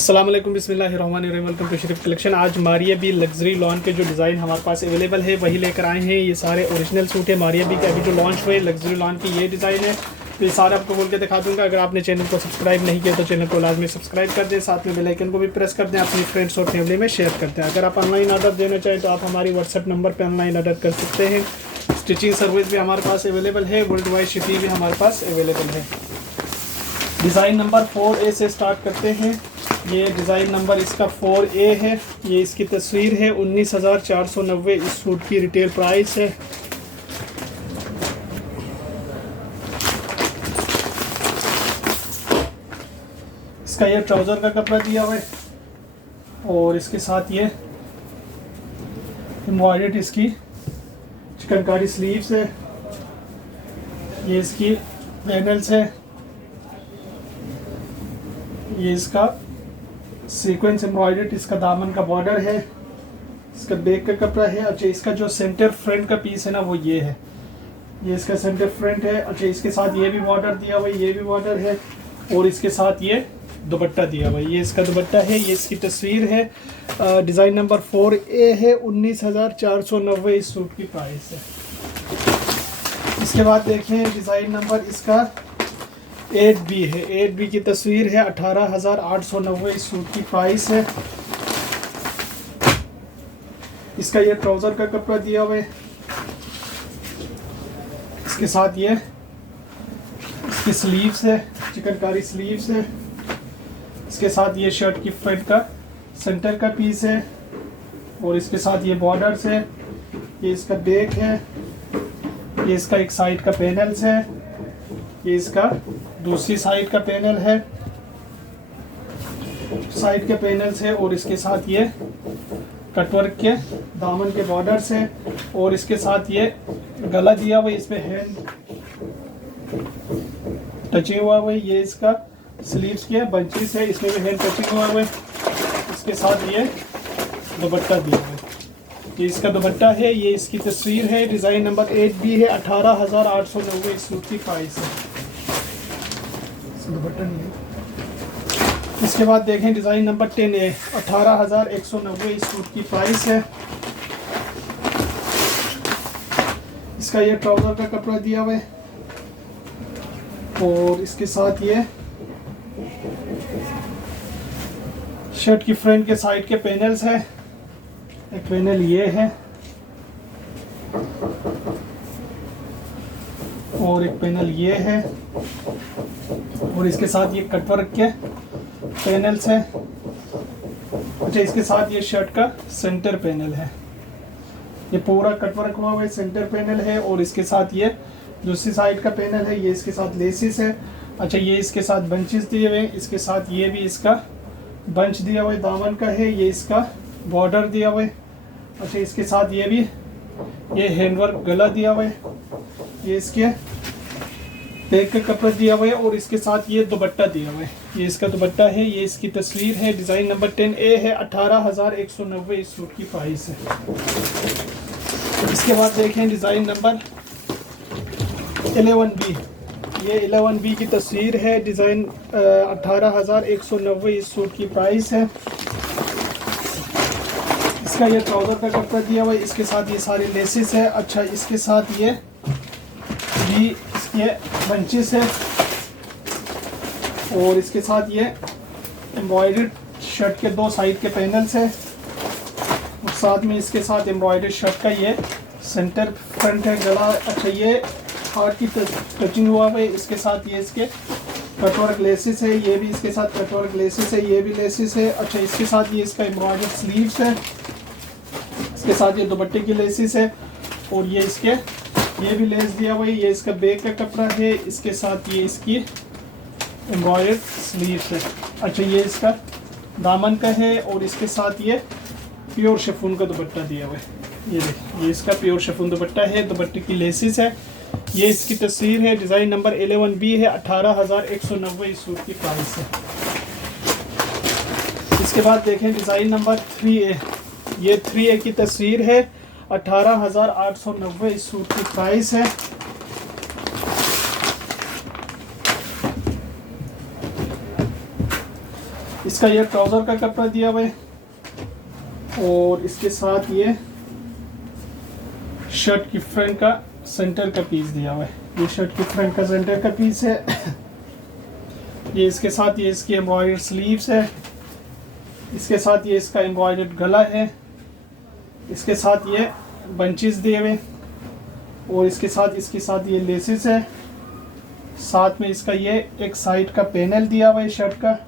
अस्सलाम वालेकुम बिस्मिल्लाहिर्रहमानिर्रहीम। Welcome to Sharif collection. आज मारिया बी लग्जरी लॉन के जो डिज़ाइन हमारे पास अवेलेबल है वही लेकर आए हैं। ये सारे ओरिजिनल सूट है मारिया बी के अभी जो लॉन्च हुए लग्जरी लॉन की ये डिज़ाइन है। तो ये सारे आपको बोल के दिखा दूंगा। अगर आपने चैनल को सब्सक्राइब नहीं किया तो चैनल को लाजमी सब्सक्राइब कर दें, साथ में बेल आइकन को भी प्रेस कर दें, अपनी फ्रेंड्स और फैमिली में शेयर करते हैं। अगर आप ऑनलाइन ऑर्डर देना चाहें तो आप हमारी व्हाट्सएप नंबर पर ऑनलाइन ऑर्डर कर सकते हैं। स्टिचिंग सर्विस भी हमारे पास अवेलेबल है, वर्ल्ड वाइड शिपिंग भी हमारे पास अवेलेबल है। डिज़ाइन नंबर 4A से स्टार्ट करते हैं। ये डिज़ाइन नंबर इसका 4A है। ये इसकी तस्वीर है। 19,490 इस सूट की रिटेल प्राइस है। इसका ये ट्राउज़र का कपड़ा दिया हुआ है और इसके साथ ये एम्ब्रॉयडर्ड इसकी चिकनकारी स्लीव्स है। ये इसकी पैनल्स है। ये इसका सीक्वेंस एम्ब्रॉयडर्ड इसका दामन का बॉर्डर है। इसका बैक का कपड़ा है। अच्छा, इसका जो सेंटर फ्रंट का पीस है ना वो ये है। ये इसका सेंटर फ्रंट है। अच्छा, इसके साथ ये भी बॉर्डर दिया हुआ है, ये भी बॉर्डर है और इसके साथ ये दुपट्टा दिया हुआ है। ये इसका दुपट्टा है। ये इसकी तस्वीर है। डिज़ाइन नंबर 4A है। 19,490 इस सूट की प्राइस है। इसके बाद देखें डिज़ाइन नंबर इसका 8B है। 8B की तस्वीर है। 18,890 इस सूट की प्राइस है। इसका ये ट्राउज़र का कपड़ा दिया हुआ है। इसके साथ ये इसकी स्लीव्स है, चिकनकारी स्लीव्स है। इसके साथ ये शर्ट की फ्रंट का सेंटर का पीस है और इसके साथ ये बॉर्डर्स है। ये इसका बैक है। ये इसका एक साइड का पैनल्स है। ये इसका दूसरी साइड का पैनल है, साइड के पैनल्स है और इसके साथ ये कटवर्क के दामन के बॉर्डर्स है और इसके साथ ये गला दिया हुआ है। इसमें हैंड टचिंग हुआ हुआ है। ये इसका स्लीव्स के बंचेस है, इसमें भी हैंड टचिंग हुआ हुआ है। इसके साथ ये दुपट्टा दिया हुआ है। ये इसका दुपट्टा है। ये इसकी तस्वीर है। डिज़ाइन नंबर 8B है। 18,890 इस सूट की प्राइस है। दुपट्टा नहीं है। इसके बाद देखें डिज़ाइन नंबर 10A। 18,190 इस सूट की प्राइस है। इसका ये ट्राउज़र का कपड़ा दिया हुआ है और इसके साथ ये शर्ट की फ्रंट के साइड के पैनल्स है। एक पैनल ये है और एक पैनल ये है और इसके साथ ये कटवर्क के पैनल्स है। अच्छा, इसके साथ ये शर्ट का सेंटर पैनल है। ये पूरा कटवर्क हुआ हुआ सेंटर पैनल है और इसके साथ ये दूसरी साइड का पैनल है। ये इसके साथ लेसिस है। अच्छा, ये इसके साथ बंचेस दिए हुए हैं। इसके साथ ये भी इसका बंच दिया हुआ है, दामन का है। ये इसका बॉर्डर दिया हुआ है। अच्छा, इसके साथ ये भी ये हैंडवर्क गला दिया हुआ है। ये इसके बैक का कपड़ा दिया हुआ है और इसके साथ ये दुपट्टा दिया हुआ है। ये इसका दुपट्टा है। ये इसकी तस्वीर है। डिज़ाइन नंबर 10A है। 18,190 इस सूट की प्राइस है। इसके बाद देखें डिज़ाइन नंबर 11B। ये 11B की तस्वीर है। डिज़ाइन 18,190 इस सूट की प्राइस है। इसका ये ट्राउज़र का कपड़ा दिया हुआ है। इसके साथ ये सारे लेसेस है। अच्छा, इसके साथ ये भी इसके बंचेस है और इसके साथ ये एम्ब्रॉयडर्ड शर्ट के दो साइड के पैनल्स है और साथ में इसके साथ एम्ब्रॉयडर्ड शर्ट का ये सेंटर फ्रंट है, गला। अच्छा, ये हार्ट की टचिंग हुआ है। इसके साथ ये इसके कटवर्क लेसिस है। ये भी इसके साथ कटवर्क लेसिस है। ये भी लेसिस है। अच्छा, इसके साथ ये इसका एम्ब्रॉयडर्ड स्लीव्स है। इसके साथ ये दुपट्टे की लेसिस है और ये इसके ये भी लेस दिया हुआ है। ये इसका बैक का कपड़ा है। इसके साथ ये इसकी एम्ब्रॉयडर्ड स्लीव्स है। अच्छा, ये इसका दामन का है और इसके साथ ये प्योर शिफॉन का दुपट्टा दिया हुआ है। ये देखिए, ये इसका प्योर शिफॉन दुपट्टा है। दुपट्टे की लेसिस है। ये इसकी तस्वीर है। डिज़ाइन नंबर 11B है। 18,190 इस सूट की प्राइस है। इसके बाद देखें डिज़ाइन नंबर 3A। ये 3A की तस्वीर है। 18,890 इस सूट की प्राइस है। इसका ये ट्राउज़र का कपड़ा दिया हुआ है और इसके साथ ये शर्ट की फ्रंट का सेंटर का पीस दिया हुआ है। ये शर्ट की फ्रंट का सेंटर का पीस है। ये इसके साथ ये इसकी एम्ब्रॉयडर्ड स्लीव्स है। इसके साथ ये इसका एम्ब्रॉयडर्ड गला है। इसके साथ ये बंचेस दिए हुए और इसके साथ ये लेसेस है। साथ में इसका ये एक साइड का पैनल दिया हुआ है शर्ट का।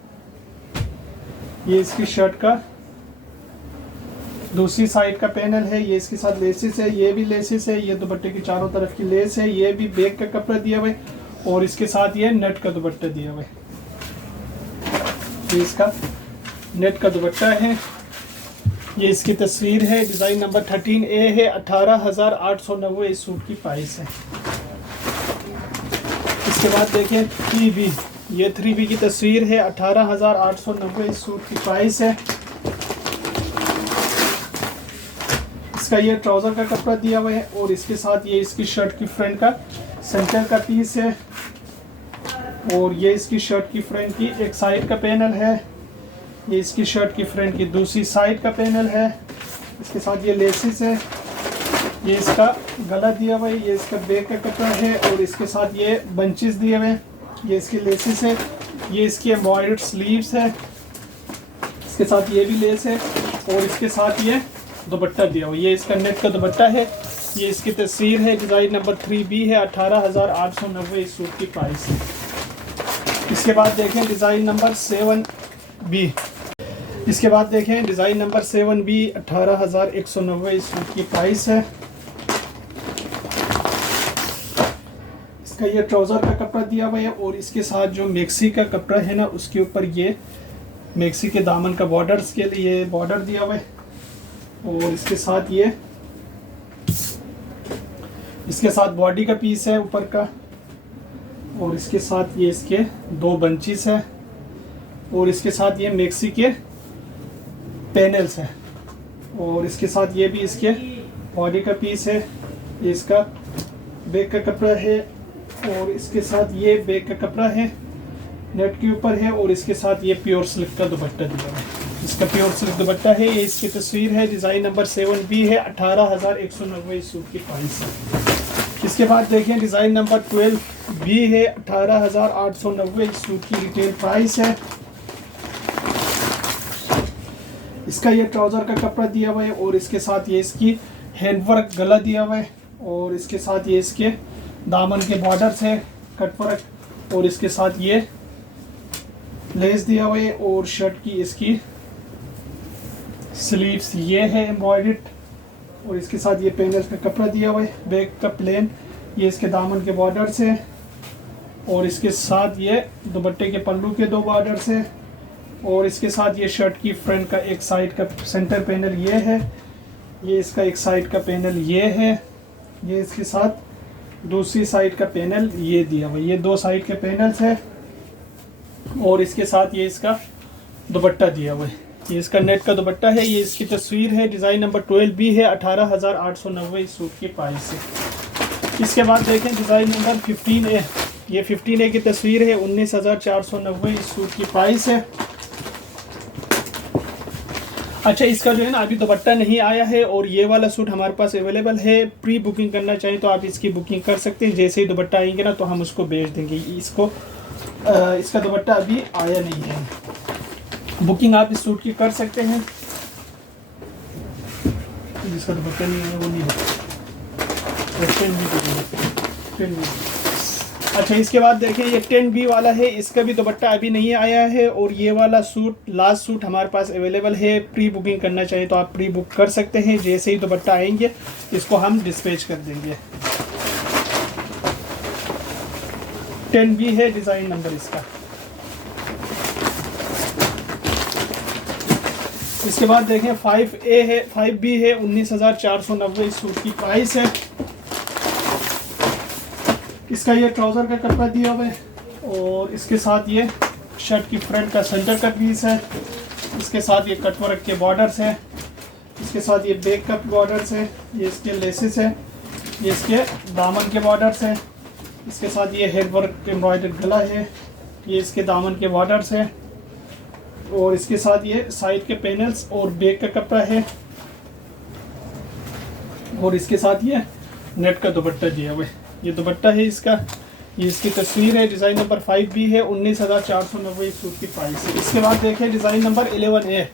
ये इसकी शर्ट का दूसरी साइड का पैनल है। ये इसके साथ लेसेस है। ये भी लेसेस है। ये दुपट्टे की चारों तरफ की लेस है। ये भी बैक का कपड़ा दिया हुआ है और इसके साथ ये नेट का दुपट्टा दिया हुआ है। ये इसका नेट का दुपट्टा है। ये इसकी तस्वीर है। डिज़ाइन नंबर 13A है। 18,890 इस सूट की प्राइस है। इसके बाद देखें 3B। ये 3B की तस्वीर है। 18,890 इस सूट की प्राइस है। इसका ये ट्राउज़र का कपड़ा दिया हुआ है और इसके साथ ये इसकी शर्ट की फ्रंट का सेंटर का पीस है और ये इसकी शर्ट की फ्रंट की एक साइड का पैनल है। ये इसकी शर्ट की फ्रंट की दूसरी साइड का पैनल है। इसके साथ ये लेसिस है। ये इसका गला दिया हुआ है। ये इसका बैक का कपड़ा है और इसके साथ ये बंचेस दिए हुए हैं। ये इसकी लेसिस है। ये इसकी एम्ब्रॉयडर्ड स्लीव्स है। इसके साथ ये भी लेस है और इसके साथ ये दुपट्टा दिया हुआ है। ये इसका नेट का दुपट्टा है। ये इसकी तस्वीर है। डिज़ाइन नंबर 3B है। 18,890 इस सूट की प्राइस है। इसके बाद देखें डिज़ाइन नंबर 7B। इसके बाद देखें डिज़ाइन नंबर 7B 18,190 इस सूट की प्राइस है। इसका ये ट्राउज़र का कपड़ा दिया हुआ है और इसके साथ जो मैक्सी का कपड़ा है ना उसके ऊपर ये मैक्सी के दामन का बॉर्डर्स के लिए बॉर्डर दिया हुआ है और इसके साथ ये इसके साथ बॉडी का पीस है ऊपर का और इसके साथ ये इसके दो बंचेस है और इसके साथ ये मैक्सी के पैनल्स हैं और इसके साथ ये भी इसके बॉडी का पीस है। ये इसका बैक का कपड़ा है और इसके साथ ये बैक का कपड़ा है नेट के ऊपर है और इसके साथ ये प्योर सिल्क का दुपट्टा दिया है। इसका प्योर सिल्क दुपट्टा है। ये इसकी तस्वीर है। डिज़ाइन नंबर 7B है। 18,190 इस सूट की प्राइस है। इसके बाद देखें डिज़ाइन नंबर 12B है। 18,890 इस सूट की रिटेल प्राइस है। इसका ये ट्राउज़र का कपड़ा दिया हुआ है और इसके साथ ये इसकी हैंडवर्क गला दिया हुआ है और इसके साथ ये इसके दामन के बॉर्डर्स है कटवर्क और इसके साथ ये लेस दिया हुआ है और शर्ट की इसकी स्लीव्स ये है एम्ब्रॉयडर्ड और इसके साथ ये पैनल का कपड़ा दिया हुआ है। बैक का प्लेन ये इसके दामन के बॉर्डर्स है और इसके साथ ये दुपट्टे के पल्लू के दो बॉर्डर्स है और इसके साथ ये शर्ट की फ्रंट का एक साइड का सेंटर पैनल ये है। ये इसका एक साइड का पैनल ये है। ये इसके साथ दूसरी साइड का पैनल ये दिया हुआ। ये दो साइड के पैनल्स है और इसके साथ ये इसका दुपट्टा दिया हुआ है। ये इसका नेट का दुपट्टा है। ये इसकी तस्वीर है। डिज़ाइन नंबर 12B है। 18,890 इस सूट की प्राइस है। इसके बाद देखें डिज़ाइन नंबर 15A। ये 15A की तस्वीर है। 19,490 इस सूट की प्राइस है। अच्छा, इसका जो है ना अभी दुपट्टा नहीं आया है और ये वाला सूट हमारे पास अवेलेबल है। प्री बुकिंग करना चाहें तो आप इसकी बुकिंग कर सकते हैं। जैसे ही दुपट्टा आएंगे ना तो हम उसको भेज देंगे। इसका दुपट्टा अभी आया नहीं है। बुकिंग आप इस सूट की कर सकते हैं। जिसका दुपट्टा नहीं आया वो नहीं है। अच्छा, इसके बाद देखें ये 10B वाला है। इसका भी दुपट्टा अभी नहीं आया है और ये वाला सूट लास्ट सूट हमारे पास अवेलेबल है। प्री बुकिंग करना चाहिए तो आप प्री बुक कर सकते हैं। जैसे ही दुपट्टा आएंगे इसको हम डिस्पैच कर देंगे। 10B है डिज़ाइन नंबर इसका। इसके बाद देखें 5A है 5B है। 19,490 इस सूट की प्राइस है। इसका ये ट्राउज़र का कपड़ा दिया हुआ है और इसके साथ ये शर्ट की फ्रंट का सेंटर का पीस है। इसके साथ ये कटवर्क के बॉर्डर्स है। इसके साथ ये बैक का बॉर्डर्स है। ये इसके लेसेस है। ये इसके दामन के बॉर्डर्स है। इसके साथ ये हेड वर्क एम्ब्रॉयडर्ड गला है। ये इसके दामन के बॉर्डर्स है और इसके साथ ये साइड के पैनल्स और बैक का कपड़ा है, और इसके साथ ये नेट का दुपट्टा दिया हुआ है। ये दुपट्टा है इसका, ये इसकी तस्वीर है। डिज़ाइन नंबर 5B है, 19,490 इस सूट की प्राइस है। इसके बाद देखें डिज़ाइन नंबर 11A,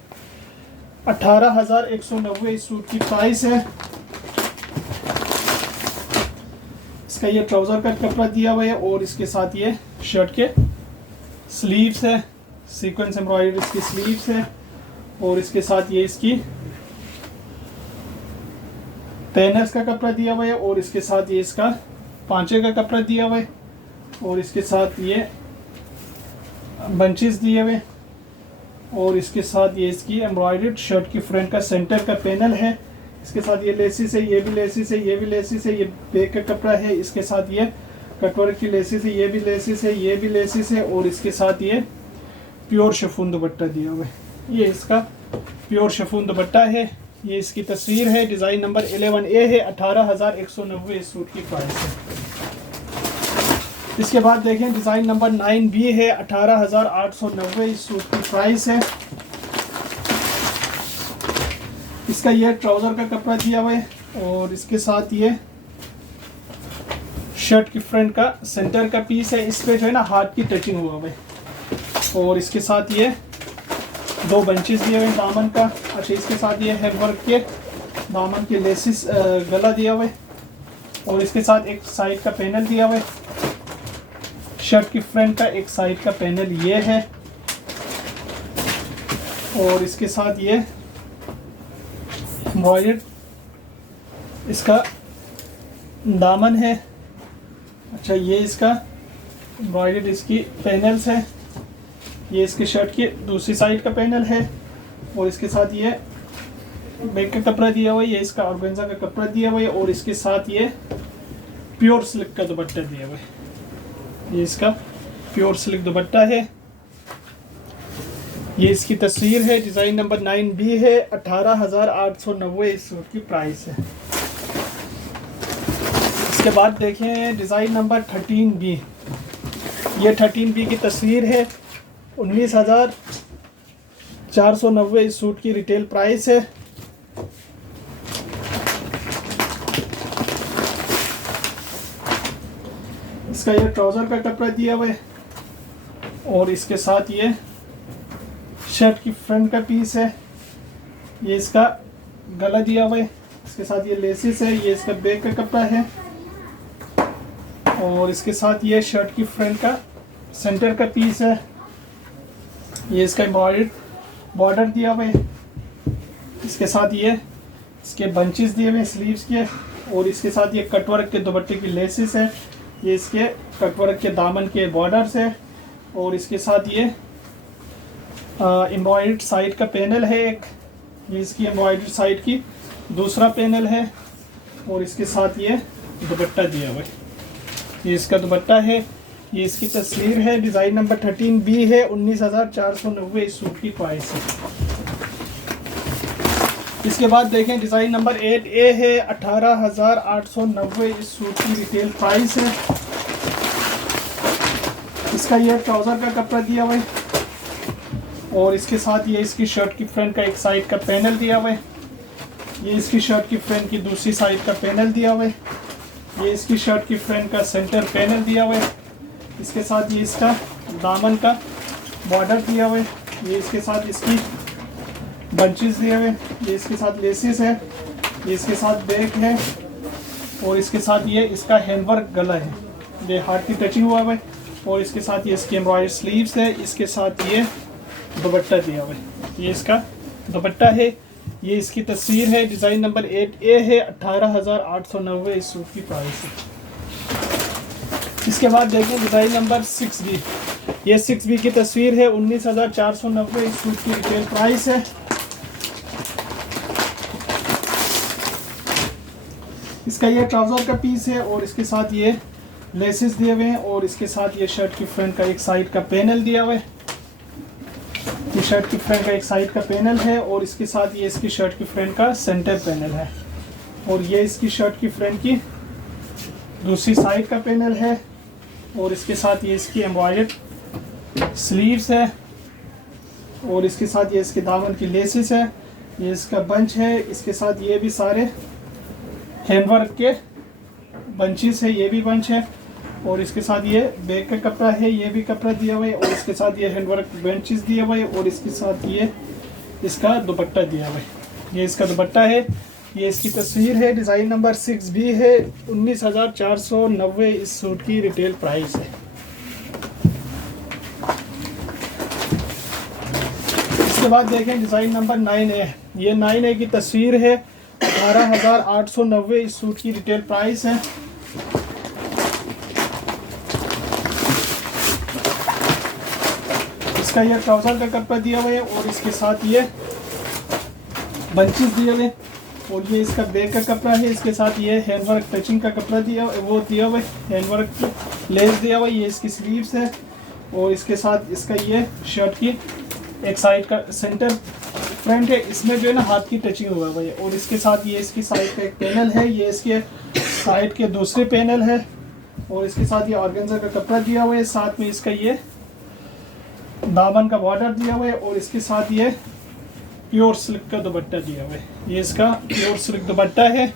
18,190 इस सूट की प्राइस है। इसका ये ट्राउज़र का कपड़ा दिया हुआ है और इसके साथ ये शर्ट के स्लीव्स है, सीक्वेंस एम्ब्रॉयडरी इसकी स्लीव्स है, और इसके साथ ये इसकी पैनल्स का कपड़ा दिया हुआ है, और इसके साथ ये इसका पांचे का कपड़ा दिया हुआ है, और इसके साथ ये बंचेस दिए हुए, और इसके साथ ये इसकी एम्ब्रॉयडर्ड शर्ट की फ्रंट का सेंटर का पैनल है। इसके साथ ये लेसिस है, ये भी लेसिस है, ये भी लेसिस है, ये बैक का कपड़ा है। इसके साथ ये कटवर्क की लेसिस है, ये भी लेसिस है, ये भी लेसिस है, और इसके साथ ये प्योर शिफॉन दुपट्टा दिया हुआ है। ये इसका प्योर शिफॉन दुपट्टा है। ये इसकी तस्वीर है। डिज़ाइन नंबर 11A है, 18,190 इस सूट की प्राइस है। इसके बाद देखें डिज़ाइन नंबर 9B है, 18,890 इस सूट की प्राइस है। इसका ये ट्राउज़र का कपड़ा दिया हुआ है, और इसके साथ ये शर्ट की फ्रंट का सेंटर का पीस है। इस पे जो है ना हाथ की टचिंग हुआ हुआ है, और इसके साथ ये 2 बंचेस दिए हुए हैं दामन का। अच्छा, इसके साथ ये हैंड वर्क के दामन के लेसिस गला दिया हुआ है, और इसके साथ एक साइड का पैनल दिया हुआ है। शर्ट की फ्रंट का एक साइड का पैनल ये है, और इसके साथ ये एम्ब्रॉयडर्ड इसका दामन है। अच्छा, ये इसका एम्ब्रॉयडर्ड इसकी पैनल्स है। ये इसके शर्ट की दूसरी साइड का पैनल है, और इसके साथ ये बैक का कपड़ा दिया हुआ है, ये इसका ऑर्गेन्जा का कपड़ा दिया हुआ है, और इसके साथ ये प्योर सिल्क का दुपट्टा दिया हुआ है। ये इसका प्योर सिल्क दुपट्टा है। ये इसकी तस्वीर है। डिज़ाइन नंबर 9B है, 18,890 इस सूट की प्राइस है। इसके बाद देखें डिज़ाइन नंबर 13B। ये 13B की तस्वीर है, 19,490 इस सूट की रिटेल प्राइस है। इसका ये ट्राउज़र का कपड़ा दिया हुआ है, और इसके साथ ये शर्ट की फ्रंट का पीस है। ये इसका गला दिया हुआ है, इसके साथ ये लेसिस है। ये इसका बैक का कपड़ा है, और इसके साथ ये शर्ट की फ्रंट का सेंटर का पीस है। ये इसका एम्ब्रॉयडर्ड बॉर्डर दिया हुआ है। इसके साथ ये इसके बंचेस दिए हुए स्लीव्स के, और इसके साथ ये कटवर्क के दुपट्टे की लेसिस है। ये इसके कटवर्क के दामन के बॉर्डर्स है, और इसके साथ ये एम्ब्रॉयडर्ड साइड का पैनल है एक। ये इसकी एम्ब्रॉयडर्ड साइड की दूसरा पैनल है, और इसके साथ ये दुपट्टा दिया हुआ है। ये इसका दुपट्टा है। ये इसकी तस्वीर है। डिज़ाइन नंबर 13B है, 19,490 इस सूट की प्राइस है। इसके बाद देखें डिज़ाइन नंबर 8A है, 18,890 इस सूट की रिटेल प्राइस है। इसका ये ट्राउज़र का कपड़ा दिया हुआ है, और इसके साथ ये इसकी शर्ट की फ्रंट का एक साइड का पैनल दिया हुआ है। ये इसकी शर्ट की फ्रंट की दूसरी साइड का पैनल दिया हुआ है। ये इसकी शर्ट की फ्रंट का सेंटर पैनल दिया हुआ है। इसके साथ ये इसका दामन का बॉर्डर दिया हुआ है। ये इसके साथ इसकी बंचेस दिए हुए। ये इसके साथ लेसिस है। ये इसके साथ बैक है, और इसके साथ ये इसका हैंडवर्क गला है, ये हार्ट की टचिंग हुआ है, और इसके साथ ये इसकी एम्ब्रॉयडर्ड स्लीव्स है। इसके साथ ये दुपट्टा दिया हुआ है। ये इसका दुपट्टा है। ये इसकी तस्वीर है। डिज़ाइन नंबर 8A है, 18,890 इस सूट की प्राइस है। इसके बाद देखें डिज़ाइन नंबर 6B। ये 6B की तस्वीर है, 19,490 इस सूट की रिटेल प्राइस है। इसका ये ट्राउज़र का पीस है, और इसके साथ ये लेसेस दिए हुए हैं, और इसके साथ ये शर्ट की फ्रंट का एक साइड का पैनल दिया हुआ है। ये शर्ट की फ्रंट का एक साइड का पैनल है, और इसके साथ ये इसकी शर्ट की फ्रंट का सेंटर पैनल है, और ये इसकी शर्ट की फ्रंट की दूसरी साइड का पैनल है, और इसके साथ ये इसकी एम्ब्रॉयडर्ड स्लीव्स है, और इसके साथ ये इसके दामन की लेसिस है, ये इसका बंच है, इसके साथ ये भी सारे हैंडवर्क के बंचेस है, ये भी बंच है। और इसके साथ ये बैक का कपड़ा है, ये भी कपड़ा दिया हुआ है। और इसके साथ ये हैंडवर्क बेंचेस दिए हुए हैं। और इसके साथ ये इसका दुपट्टा दिया हुआ है, ये इसका दुपट्टा है। ये इसकी तस्वीर है, डिज़ाइन नंबर 6B है। 19,490 इस सूट की रिटेल प्राइस है। इसके बाद देखें डिज़ाइन नंबर 9A। ये 9A की तस्वीर है। 18,890 इस सूट की रिटेल प्राइस है। इसका ये ट्राउज़र का कपड़ा दिया हुआ है और इसके साथ ये बंचेस दिए हुए। और ये इसका बैक का कपड़ा है, इसके साथ ये हैंडवर्क टचिंग का कपड़ा दिया हुआ है, हैंडवर्क लेस दिया हुआ है। ये इसकी स्लीव्स है। और इसके साथ इसका ये शर्ट की एक साइड का सेंटर फ्रंट है, इसमें जो है ना हाथ की टचिंग हुआ हुआ है। और इसके साथ ये इसकी साइड पे एक पैनल है, ये इसके साइड के दूसरे पैनल है। और इसके साथ ये ऑर्गेन्जा का कपड़ा दिया हुआ है, साथ में इसका ये दामन का बॉर्डर दिया हुआ है। और इसके साथ ये प्योर सिल्क का दुपट्टा दिया हुआ है, ये इसका प्योर सिल्क दुपट्टा है।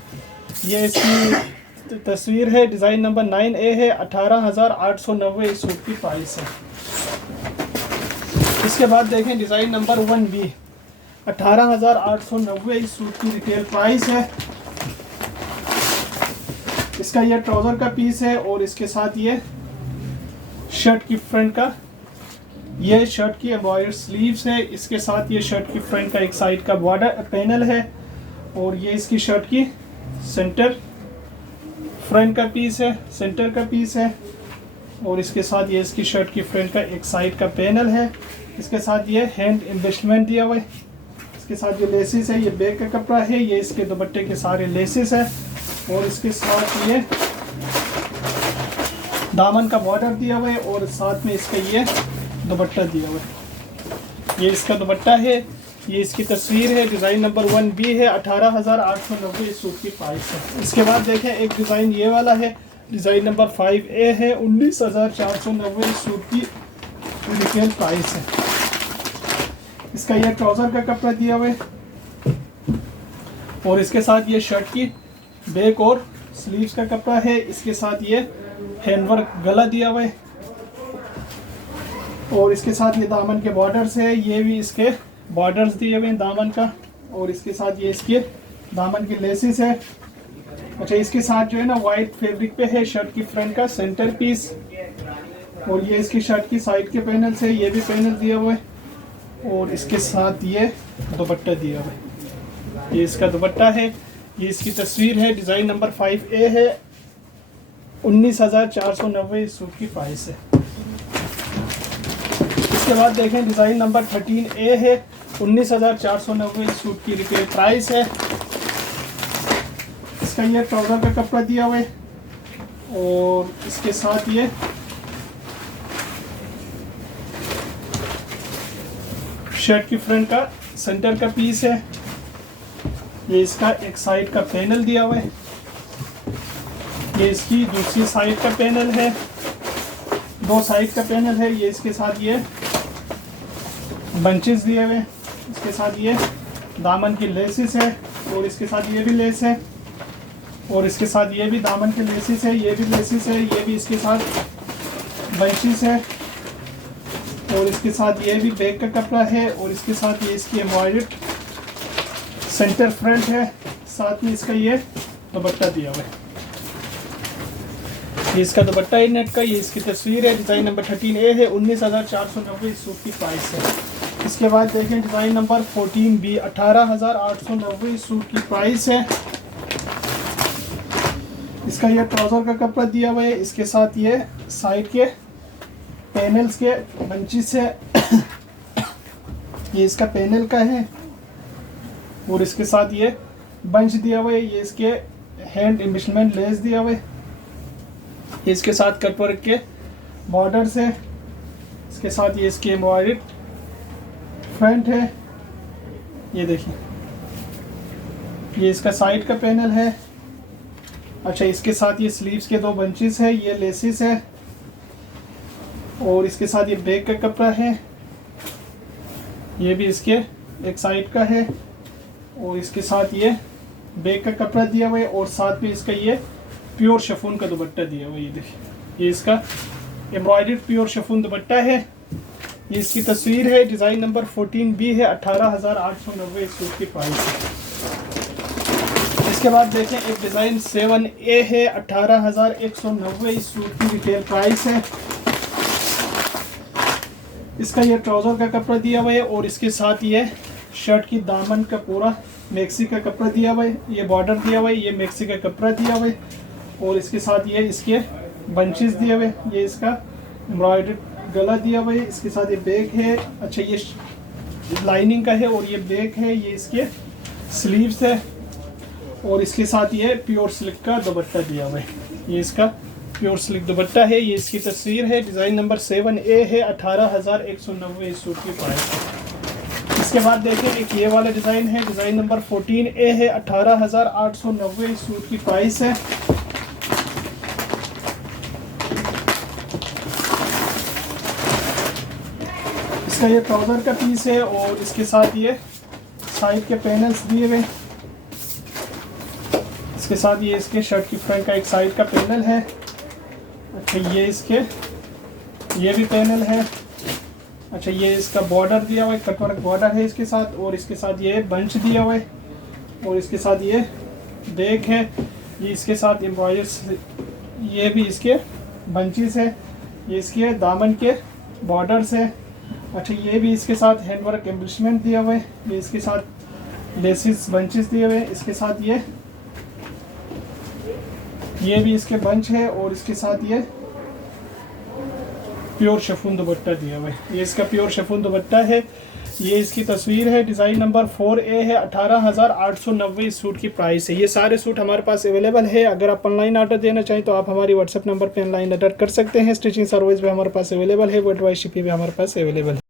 ये इसकी तस्वीर है, डिज़ाइन नंबर 9A है। 18,890 इस सूट की प्राइस है। इसके बाद देखें डिज़ाइन नंबर 1B। 18,890 इस सूट की रिटेल प्राइस है। इसका ये ट्राउज़र का पीस है और इसके साथ ये शर्ट की फ्रंट का, ये शर्ट की एम्ब्रॉयडर्ड स्लीव्स है। इसके साथ ये शर्ट की फ्रंट का एक साइड का बॉर्डर पैनल है। और ये इसकी शर्ट की सेंटर फ्रंट का पीस है, सेंटर का पीस है। और इसके साथ ये इसकी शर्ट की फ्रंट का एक साइड का पैनल है। इसके साथ ये हैंड एम्बेस्टमेंट दिया हुआ है। इसके साथ ये लेसिस है, ये बैक का कपड़ा है, ये इसके दुपट्टे के सारे लेसिस है। और इसके साथ ये दामन का बॉर्डर दिया हुआ है और साथ में इसका ये दुपट्टा दिया हुआ है, ये इसका दुपट्टा है। ये इसकी तस्वीर है, डिज़ाइन नंबर 1B है। 18,890 इस सूट की प्राइस है। इसके बाद देखें एक डिज़ाइन ये वाला है, डिज़ाइन नंबर 5A है। 19,490 इस सूट की रिटेल प्राइस है। इसका ये ट्राउज़र का कपड़ा दिया हुआ है और इसके साथ ये शर्ट की बैक और स्लीव्स का कपड़ा है। इसके साथ ये हैंडवर्क गला दिया हुआ है और इसके साथ ये दामन के बॉर्डर्स है, ये भी इसके बॉर्डर्स दिए हुए हैं दामन का। और इसके साथ ये इसके दामन की लेसिस है। अच्छा, इसके साथ जो है ना वाइट फैब्रिक पे है शर्ट की फ्रंट का सेंटर पीस। और ये इसकी शर्ट की साइड के पैनल से, ये भी पैनल दिया हुआ है। और इसके साथ ये दुपट्टा दिया हुआ है, ये इसका दुपट्टा है। ये इसकी तस्वीर है, डिज़ाइन नंबर 5A है। 19,490 इस सूट की प्राइस है। इसके बाद देखें डिज़ाइन नंबर 13A है। 19,490 इस सूट की रिटेल प्राइस है। इसका ये ट्राउज़र का कपड़ा दिया हुआ है और इसके साथ ये शर्ट की फ्रंट का सेंटर का पीस है। ये इसका एक साइड का पैनल दिया हुआ है, ये इसकी दूसरी साइड का पैनल है, दो साइड का पैनल है। ये इसके साथ ये बंचेस दिए हुए, इसके साथ ये दामन की लेसिस है और इसके साथ ये भी लेस है। और इसके साथ ये भी दामन की लेसिस है, ये भी लेसिस है, ये भी इसके साथ बंचेस है। और इसके साथ ये भी बैक का कपड़ा है और इसके साथ ये इसकी एम्ब्रॉयडर्ड सेंटर फ्रंट है। साथ में इसका ये दुपट्टा दिया हुआ है, ये इसका दुपट्टा है नेट का। ये इसकी तस्वीर है, डिज़ाइन नंबर 13A है। 19,490 इस सूट की प्राइस है। इसके बाद देखें डिज़ाइन नंबर 14B। 18,890 इस सूट की प्राइस है। इसका ये ट्राउज़र का कपड़ा दिया हुआ है, इसके साथ ये साइड के पैनल्स के बंचेस है, ये इसका पैनल का है। और इसके साथ ये बंच दिया हुआ है, ये इसके हैंड एम्बेस्टमेंट लेस दिया हुआ है। इसके साथ कटवर्क के बॉर्डर्स है, इसके साथ ये इसकी एम्ब्रॉयडर्ड फ्रंट है, ये देखिए ये इसका साइड का पैनल है। अच्छा, इसके साथ ये स्लीव्स के दो बंचेस है, ये लेसिस है। और इसके साथ ये बैक का कपड़ा है, ये भी इसके एक साइड का है और इसके साथ ये बैक का कपड़ा दिया हुआ है और साथ में इसका ये प्योर शिफॉन का दुपट्टा दिया हुआ है। ये देखिए, ये इसका एम्ब्रॉयडर्ड प्योर शिफॉन दुपट्टा है। ये इसकी तस्वीर है, डिज़ाइन नंबर 14B है, 18,890 इस सूट की प्राइस है। इसके बाद देखें एक डिज़ाइन 7A है, 18,190 इस सूट की रिटेल प्राइस है। इसका ये ट्राउज़र का कपड़ा दिया हुआ है और इसके साथ ये शर्ट की दामन का पूरा मैक्सी का कपड़ा दिया हुआ है, ये बॉर्डर दिया हुआ है, ये मैक्सी का कपड़ा दिया हुआ है और इसके साथ ये इसके बंचेस दिए हुए, ये इसका एम्ब्रॉयडर्ड गला दिया हुआ है। इसके साथ ये बैग है, अच्छा ये लाइनिंग का है और ये बैग है, ये इसके स्लीव्स है और इसके साथ ये प्योर सिल्क का दुपट्टा दिया हुआ है। ये इसका प्योर सिल्क दुपट्टा है। ये इसकी तस्वीर है, डिज़ाइन नंबर 7A है, 18,190 इस सूट की प्राइस है। इसके बाद देखें एक ये वाला डिज़ाइन है, डिज़ाइन नंबर 14A है, 18,890 इस सूट की प्राइस है। इसका ये ट्राउज़र का पीस है और इसके साथ ये साइड के पैनल्स दिए हुए। इसके साथ ये इसके शर्ट की फ्रंट का एक साइड का पैनल है। अच्छा ये इसके ये भी पैनल है। अच्छा ये इसका बॉर्डर दिया हुआ है, कटवर्क बॉर्डर है इसके साथ और इसके साथ ये बंच दिया हुआ है और इसके साथ ये बैग है। ये इसके साथ एम्ब्रॉयडर्स, ये भी इसके बंचेस है, ये इसके दामन के बॉर्डर्स है। अच्छा ये भी इसके साथ हैंडवर्क एम्ब्लिशमेंट दिया हुआ है, ये इसके साथ लेसिस बंचेस दिए हुए हैं। इसके साथ ये भी इसके बंच है और इसके साथ ये प्योर शिफॉन दुपट्टा दिया हुआ है। ये इसका प्योर शिफॉन दुपट्टा है। ये इसकी तस्वीर है, डिज़ाइन नंबर 4A है, 18,890 इस सूट की प्राइस है। ये सारे सूट हमारे पास अवेलेबल है। अगर आप ऑनलाइन ऑर्डर देना चाहें तो आप हमारी व्हाट्सएप नंबर पर ऑनलाइन ऑर्डर कर सकते हैं। स्टिचिंग सर्विस भी हमारे पास अवेलेबल है, वर्ल्ड वाइड शिपिंग भी हमारे पास अवेलेबल है।